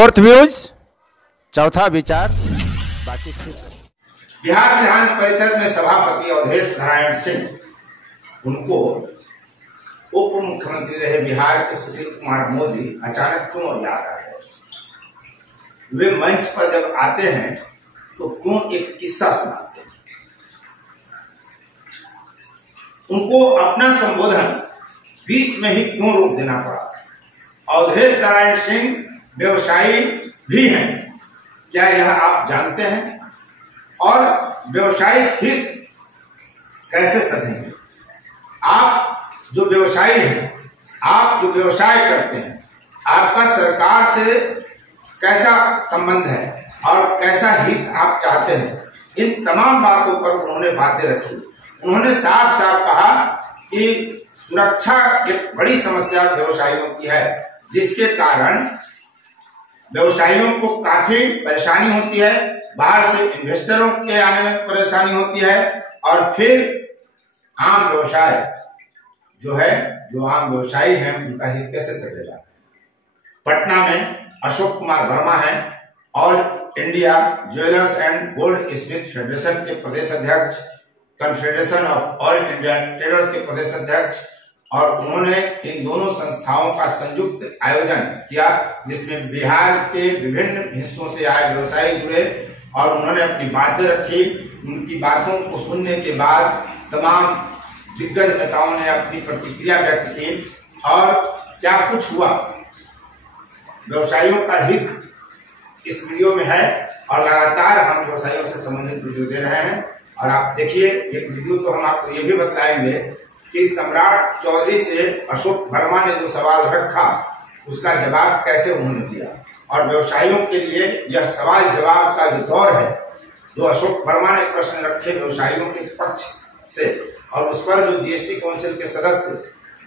Fourth views, चौथा विचार, बाकी बिहार विधान परिषद में सभापति अवधेश नारायण सिंह उनको उप मुख्यमंत्री रहे बिहार के सुशील कुमार मोदी अचानक क्यों याद आ गए। वे मंच पर जब आते हैं तो क्यों एक किस्सा सुनाते हैं। उनको अपना संबोधन बीच में ही क्यों रोक देना पड़ा। अवधेश नारायण सिंह व्यवसायी भी हैं, क्या यह आप जानते हैं? और व्यवसायिक हित कैसे सधेंगे? आप जो व्यवसायी हैं, आप जो व्यवसाय करते हैं, आपका सरकार से कैसा संबंध है और कैसा हित आप चाहते हैं, इन तमाम बातों पर उन्होंने बातें रखी। उन्होंने साफ साफ कहा कि सुरक्षा एक बड़ी समस्या व्यवसायियों की है, जिसके कारण व्यवसायियों को काफी परेशानी होती है, बाहर से इन्वेस्टरों के आने में परेशानी होती है, और फिर आम व्यवसाय जो आम व्यवसायी हैं उनका हित कैसे सधेगा। पटना में अशोक कुमार वर्मा हैं और India jewellers and gold Smith federation के प्रदेश अध्यक्ष, confederation of all India traders के प्रदेश अध्यक्ष, और उन्होंने इन दोनों संस्थाओं का संयुक्त आयोजन किया, जिसमें बिहार के विभिन्न हिस्सों से आए व्यवसायी जुड़े और उन्होंने अपनी बातें रखी। उनकी बातों को सुनने के बाद तमाम दिग्गज नेताओं ने अपनी प्रतिक्रिया व्यक्त की और क्या कुछ हुआ। व्यवसायियों का हित इस वीडियो में है और लगातार हम व्यवसायियों से संबंधित वीडियो दे रहे हैं। और आप देखिए एक वीडियो, तो हम आपको ये भी बताएंगे कि सम्राट चौधरी से अशोक वर्मा ने जो सवाल रखा उसका जवाब कैसे उन्होंने दिया, और व्यवसायियों के लिए यह सवाल जवाब का जो दौर है, जो अशोक वर्मा ने प्रश्न रखे व्यवसायियों के पक्ष से, और उस पर जो जीएसटी काउंसिल के सदस्य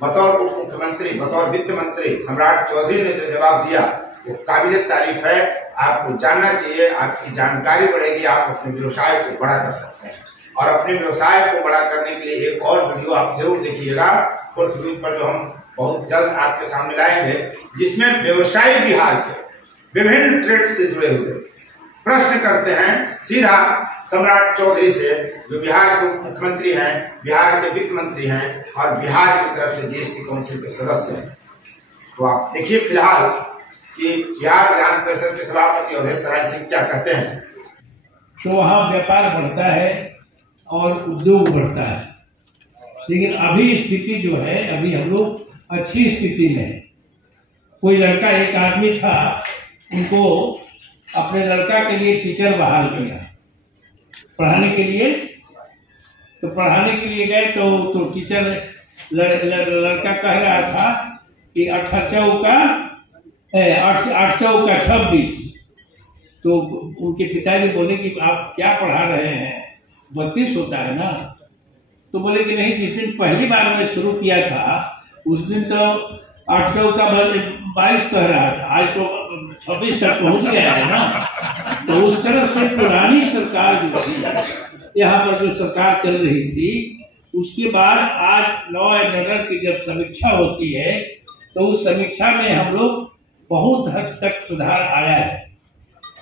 बतौर उप मुख्यमंत्री, बतौर वित्त मंत्री सम्राट चौधरी ने जो जवाब दिया वो काबिल तारीफ है। आपको जानना चाहिए, आपकी जानकारी बढ़ेगी, आप अपने व्यवसाय को बड़ा कर सकते हैं। और अपने व्यवसाय को बड़ा करने के लिए एक और वीडियो आप जरूर देखिएगा फोर्थ व्यूज पर, जो हम बहुत जल्द आपके सामने लाएंगे, जिसमें व्यवसायी बिहार के विभिन्न ट्रेड से जुड़े हुए प्रश्न करते हैं सीधा सम्राट चौधरी से, जो बिहार के मुख्यमंत्री हैं, बिहार के वित्त मंत्री हैं और बिहार की तरफ से जीएसटी काउंसिल के सदस्य हैं। तो आप देखिए फिलहाल कि बिहार विधान परिषद के सभापति अवधेश नारायण सिंह क्या कहते हैं। तो वहाँ व्यापार बढ़ता है और उद्योग बढ़ता है, लेकिन अभी स्थिति जो है, अभी हम लोग अच्छी स्थिति में है। कोई लड़का, एक आदमी था, उनको अपने लड़का के लिए टीचर बहाल किया पढ़ाने के लिए। तो पढ़ाने के लिए गए तो टीचर लड़का कह रहा था कि 8 चौका 26। तो उनके पिताजी बोले कि आप क्या पढ़ा रहे हैं, 32 होता है ना। तो बोले कि नहीं, जिस दिन पहली बार मैं शुरू किया था उस दिन तो 8 चौका 22 कह रहा था, आज तो 26 तक पहुंच गया है ना। तो उस तरह से पुरानी सरकार जो थी, यहाँ पर जो सरकार चल रही थी, उसके बाद आज लॉ एंड ऑर्डर की जब समीक्षा होती है तो उस समीक्षा में हम लोग बहुत हद तक सुधार आया है।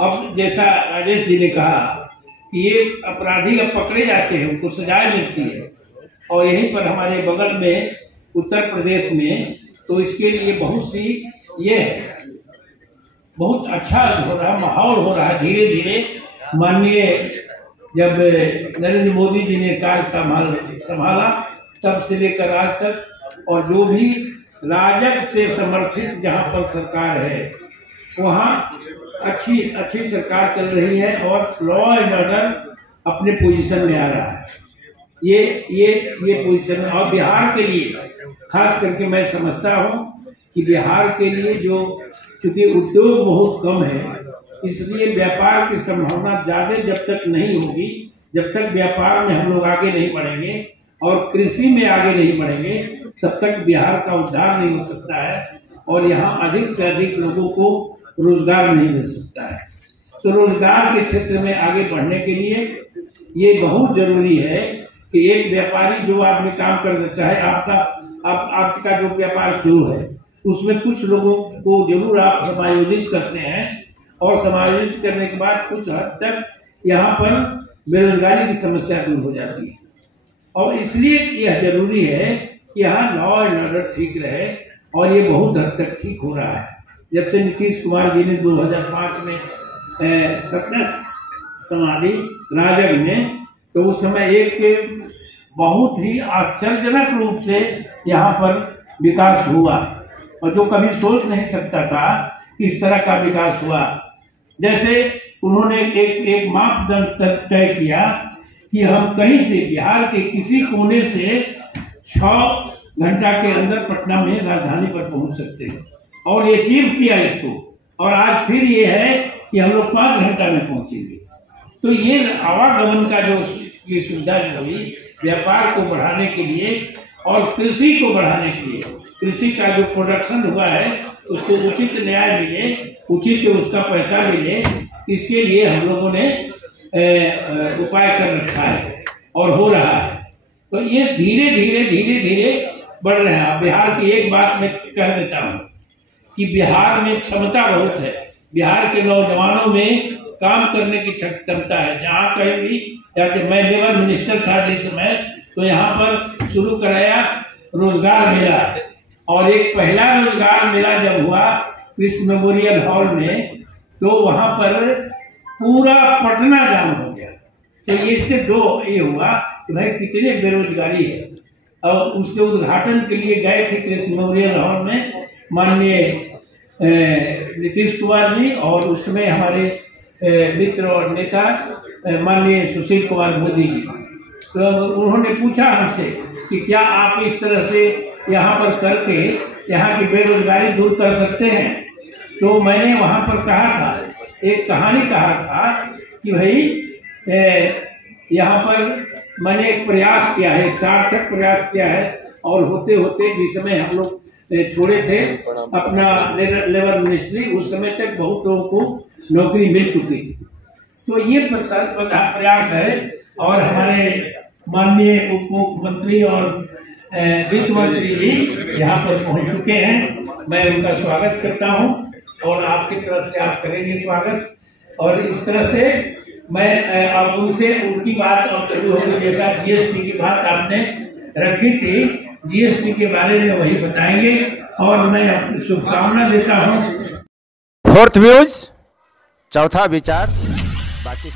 अब जैसा राजेश जी ने कहा कि ये अपराधी अब पकड़े जाते हैं, उनको सजाएं मिलती है, और यहीं पर हमारे बगल में उत्तर प्रदेश में तो इसके लिए बहुत सी ये है, बहुत अच्छा हो रहा माहौल हो रहा है। धीरे धीरे माननीय जब नरेंद्र मोदी जी ने कार्य संभाला तब से लेकर आज तक, और जो भी राजग से समर्थित जहाँ पर सरकार है वहाँ अच्छी सरकार चल रही है और लॉ एंड ऑर्डर अपने पोजीशन में आ रहा है। ये पोजीशन में, और बिहार के लिए खास करके मैं समझता हूँ कि बिहार के लिए जो चूंकि उद्योग बहुत कम है, इसलिए व्यापार की संभावना ज्यादा जब तक नहीं होगी, जब तक व्यापार में हम लोग आगे नहीं बढ़ेंगे और कृषि में आगे नहीं बढ़ेंगे, तब तक बिहार का उद्धार नहीं हो सकता है और यहाँ अधिक से अधिक लोगों को रोजगार नहीं मिल सकता है। तो रोजगार के क्षेत्र में आगे बढ़ने के लिए ये बहुत जरूरी है कि एक व्यापारी जो आदमी काम करना चाहे, आपका जो व्यापार शुरू है उसमें कुछ लोगों को जरूर आप समायोजित करते हैं और समायोजित करने के बाद कुछ हद तक यहाँ पर बेरोजगारी की समस्या दूर हो जाती है। और इसलिए यह जरूरी है कि यहाँ लॉ एंड ऑर्डर ठीक रहे, और ये बहुत हद तक ठीक हो रहा है। जब से नीतीश कुमार जी ने 2005 में शपथ संभाली राजग ने, तो उस समय एक बहुत ही आश्चर्यजनक रूप से यहाँ पर विकास हुआ, और जो कभी सोच नहीं सकता था कि इस तरह का विकास हुआ। जैसे उन्होंने एक मापदंड तय किया कि हम कहीं से बिहार के किसी कोने से 6 घंटा के अंदर पटना में राजधानी पर पहुंच सकते हैं, और ये अचीव किया इसको। और आज फिर ये है कि हम लोग 5 घंटा में पहुंचेंगे। तो ये आवागमन का जो ये सुविधा जो हुई, व्यापार को बढ़ाने के लिए और कृषि को बढ़ाने के लिए, कृषि का जो प्रोडक्शन हुआ है उसको उचित न्याय मिले, उचित उसका पैसा मिले, इसके लिए हम लोगों ने उपाय कर रखा है और हो रहा है। तो ये धीरे धीरे बढ़ रहे हैं। बिहार की एक बात मैं कह देता हूँ कि बिहार में क्षमता बहुत है, बिहार के नौजवानों में काम करने की क्षमता है। जहाँ कहीं भी जाके, मैं लेबर मिनिस्टर था जिस समय, तो यहाँ पर शुरू कराया रोजगार मेला, और एक पहला रोजगार मेला जब हुआ कृष्ण मेमोरियल हॉल में, तो वहाँ पर पूरा पटना जाम हो गया। तो इससे ये हुआ कि भाई कितने बेरोजगारी है। और उसके उद्घाटन के लिए गए थे कृष्ण मेमोरियल हॉल में माननीय नीतीश कुमार जी, और उसमें हमारे मित्र और नेता माननीय सुशील कुमार मोदी जी। तो उन्होंने पूछा हमसे कि क्या आप इस तरह से यहाँ पर करके यहाँ की बेरोजगारी दूर कर सकते हैं। तो मैंने वहाँ पर कहा था, एक कहानी कहा था कि भाई यहाँ पर मैंने एक प्रयास किया है, एक सार्थक प्रयास किया है, और होते होते जिस समय हम लोग छोड़े थे अपना लेबर मिनिस्ट्री, उस समय तक बहुत लोगों को नौकरी मिल चुकी थी। तो ये प्रयास है, और हमारे माननीय उप मुख्यमंत्री और वित्त मंत्री जी यहाँ पर पहुँच चुके हैं। मैं उनका स्वागत करता हूँ, और आपकी तरफ से आप करेंगे स्वागत। और इस तरह से मैं अब उनसे उनकी बात और शुरू होगी, जैसा जीएसटी की बात आपने रखी थी, जीएसटी के बारे में वही बताएंगे, और मैं अपनी शुभकामना देता हूँ। 4th व्यूज, चौथा विचार, बाकी